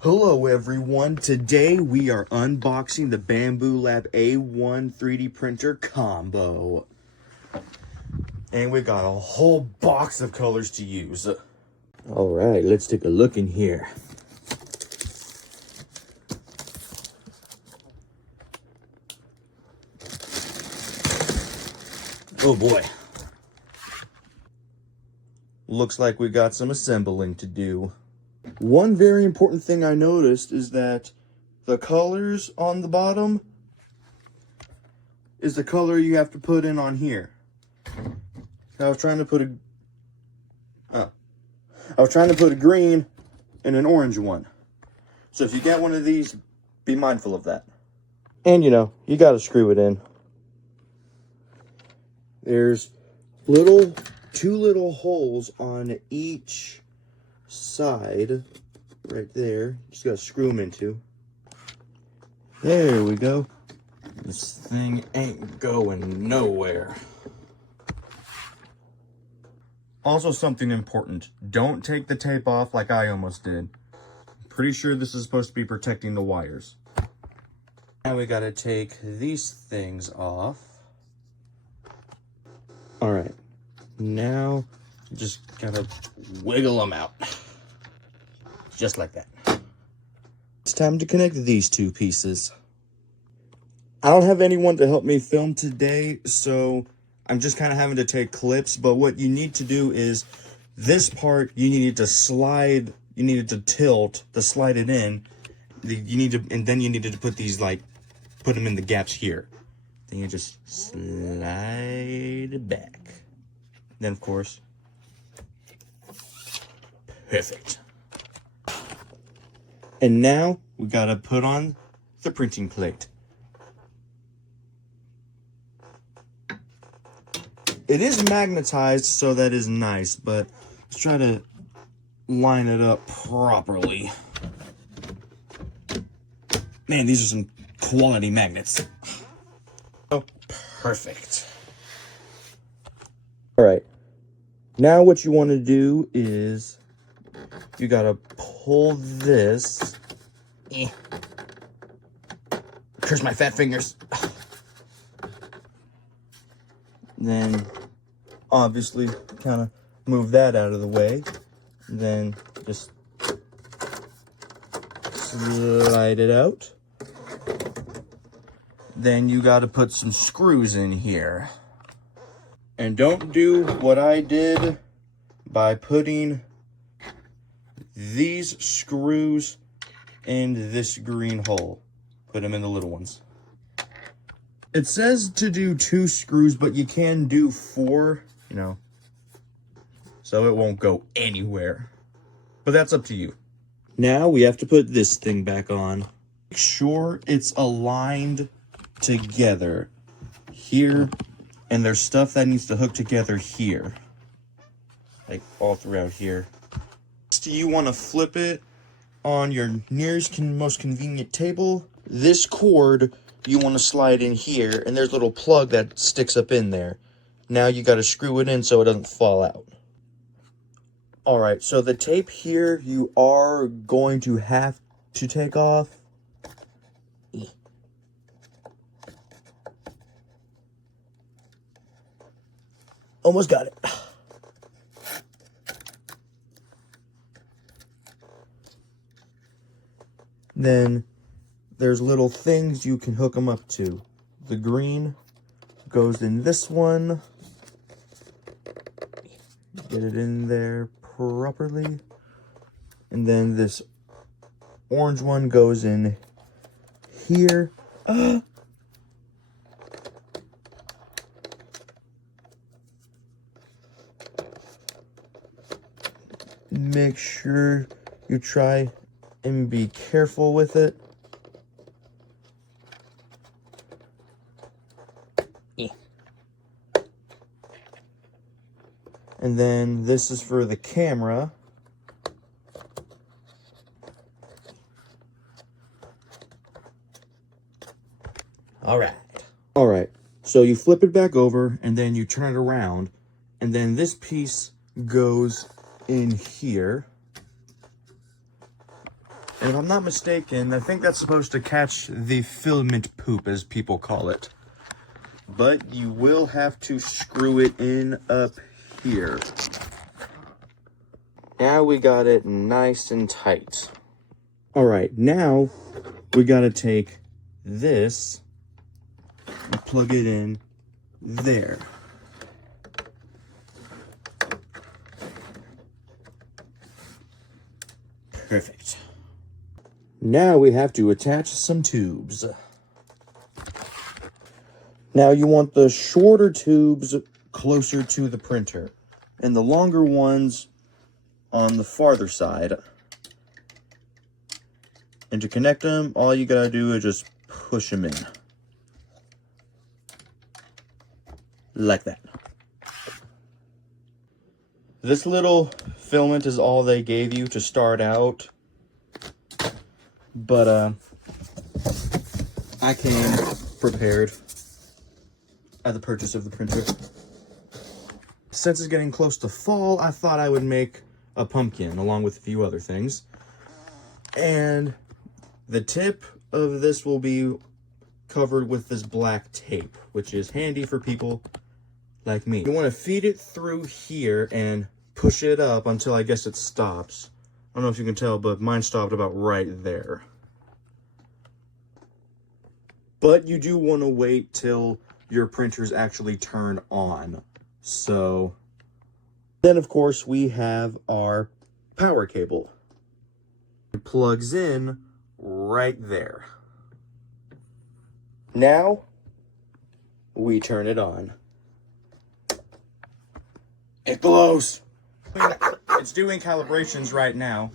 Hello everyone, today we are unboxing the Bamboo Lab A1 3D printer combo. And we got a whole box of colors to use. Alright, let's take a look in here. Oh boy. Looks like we got some assembling to do. One very important thing I noticed is that the colors on the bottom is the color you have to put in on here. I was trying to put a green and an orange one. So if you get one of these, be mindful of that. And you gotta screw it in. There's two little holes on each side right there. Just gotta screw them into. There we go. This thing ain't going nowhere. Also, something important, don't take the tape off like I almost did. Pretty sure this is supposed to be protecting the wires. Now we gotta take these things off. All right, now just gotta wiggle them out. Just like that. It's time to connect these two pieces. I don't have anyone to help me film today, so I'm just kind of having to take clips, but what you need to do is this part you needed to slide, you needed to tilt to slide it in. And then you needed to put these, put them in the gaps here. Then you just slide it back. Then of course, perfect. And now we gotta put on the printing plate. It is magnetized, so that is nice, but let's try to line it up properly. Man, these are some quality magnets. Oh, perfect. All right, now what you want to do is you gotta pull this. Curse my fat fingers. Then obviously kind of move that out of the way. Then just slide it out. Then you got to put some screws in here. And don't do what I did by putting these screws in this green hole. Put them in the little ones. It says to do 2 screws, but you can do 4, so it won't go anywhere. But that's up to you. Now we have to put this thing back on. Make sure it's aligned together here, and there's stuff that needs to hook together here, like all throughout here. So you want to flip it on your nearest most convenient table. This cord you want to slide in here, and there's a little plug that sticks up in there. Now you got to screw it in so it doesn't fall out. All right, so the tape here you are going to have to take off. Almost got it. Then there's little things you can hook them up to. The green goes in this one. Get it in there properly. And then this orange one goes in here. Make sure you try and be careful with it. And then this is for the camera. All right. So you flip it back over and then you turn it around, and then this piece goes in here. And if I'm not mistaken, I think that's supposed to catch the filament poop, as people call it. But you will have to screw it in up here. Now we got it nice and tight. All right, now we got to take this and plug it in there. Perfect. Now we have to attach some tubes. Now you want the shorter tubes closer to the printer and the longer ones on the farther side. And to connect them, all you gotta do is just push them in. Like that. This little filament is all they gave you to start out. But I came prepared at the purchase of the printer. Since it's getting close to fall, I thought I would make a pumpkin along with a few other things. And the tip of this will be covered with this black tape, which is handy for people like me. You want to feed it through here and push it up until I guess it stops. I don't know if you can tell, but mine stopped about right there. But you do want to wait till your printers actually turn on. So then, of course, we have our power cable. It plugs in right there. Now we turn it on. It glows. It's doing calibrations right now.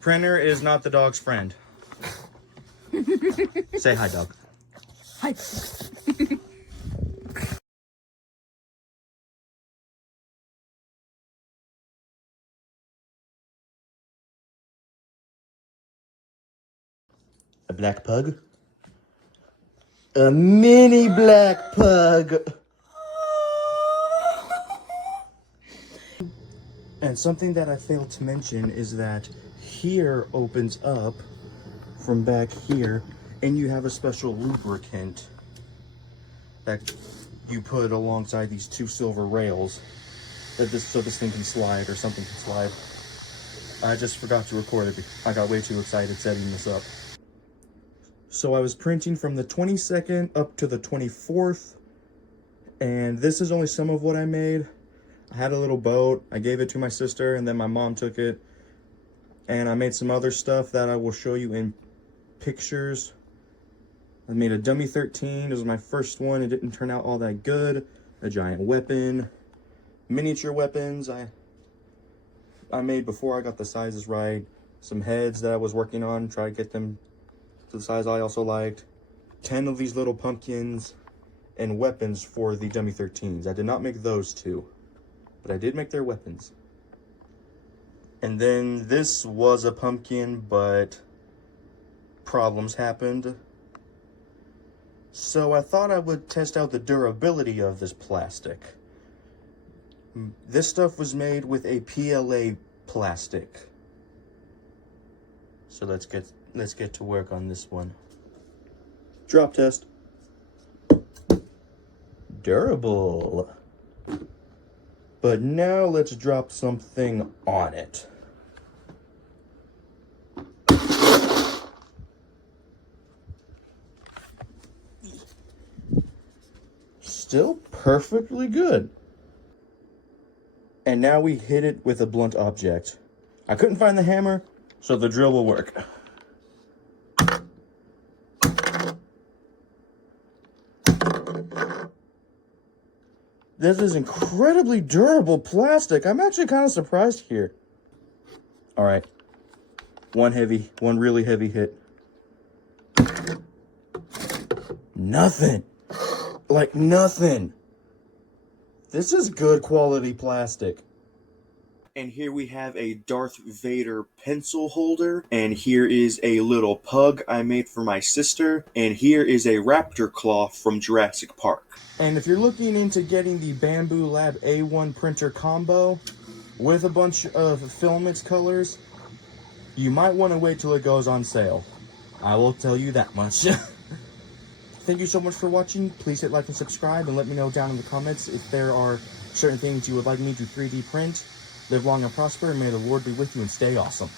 Printer is not the dog's friend. Say hi, dog. Hi. A black pug? A mini black pug! And something that I failed to mention is that here opens up from back here, and you have a special lubricant that you put alongside these two silver rails that so this thing can slide, or something can slide. I just forgot to record it. I got way too excited setting this up. So I was printing from the 22nd up to the 24th, and this is only some of what I made. I had a little boat. I gave it to my sister, and then my mom took it. And I made some other stuff that I will show you in pictures. I made a dummy 13. It was my first one. It didn't turn out all that good. A giant weapon. Miniature weapons I made before I got the sizes right. Some heads that I was working on. Try to get them to the size I also liked. 10 of these little pumpkins and weapons for the dummy 13s. I did not make those two, but I did make their weapons. And then this was a pumpkin, but problems happened. So I thought I would test out the durability of this plastic. This stuff was made with a PLA plastic. So let's get to work on this one. Drop test. Durable. But now let's drop something on it. Still perfectly good. And now we hit it with a blunt object. I couldn't find the hammer, so the drill will work. This is incredibly durable plastic. I'm actually kind of surprised here. All right. One really heavy hit. Nothing. Like nothing. This is good quality plastic. And here we have a Darth Vader pencil holder. And here is a little pug I made for my sister. And here is a raptor claw from Jurassic Park. And if you're looking into getting the Bamboo Lab A1 printer combo with a bunch of filaments colors, You might want to wait till it goes on sale. I will tell you that much. Thank you so much for watching. Please hit like and subscribe, and let me know down in the comments if there are certain things you would like me to 3D print. Live long and prosper, and may the Lord be with you and stay awesome.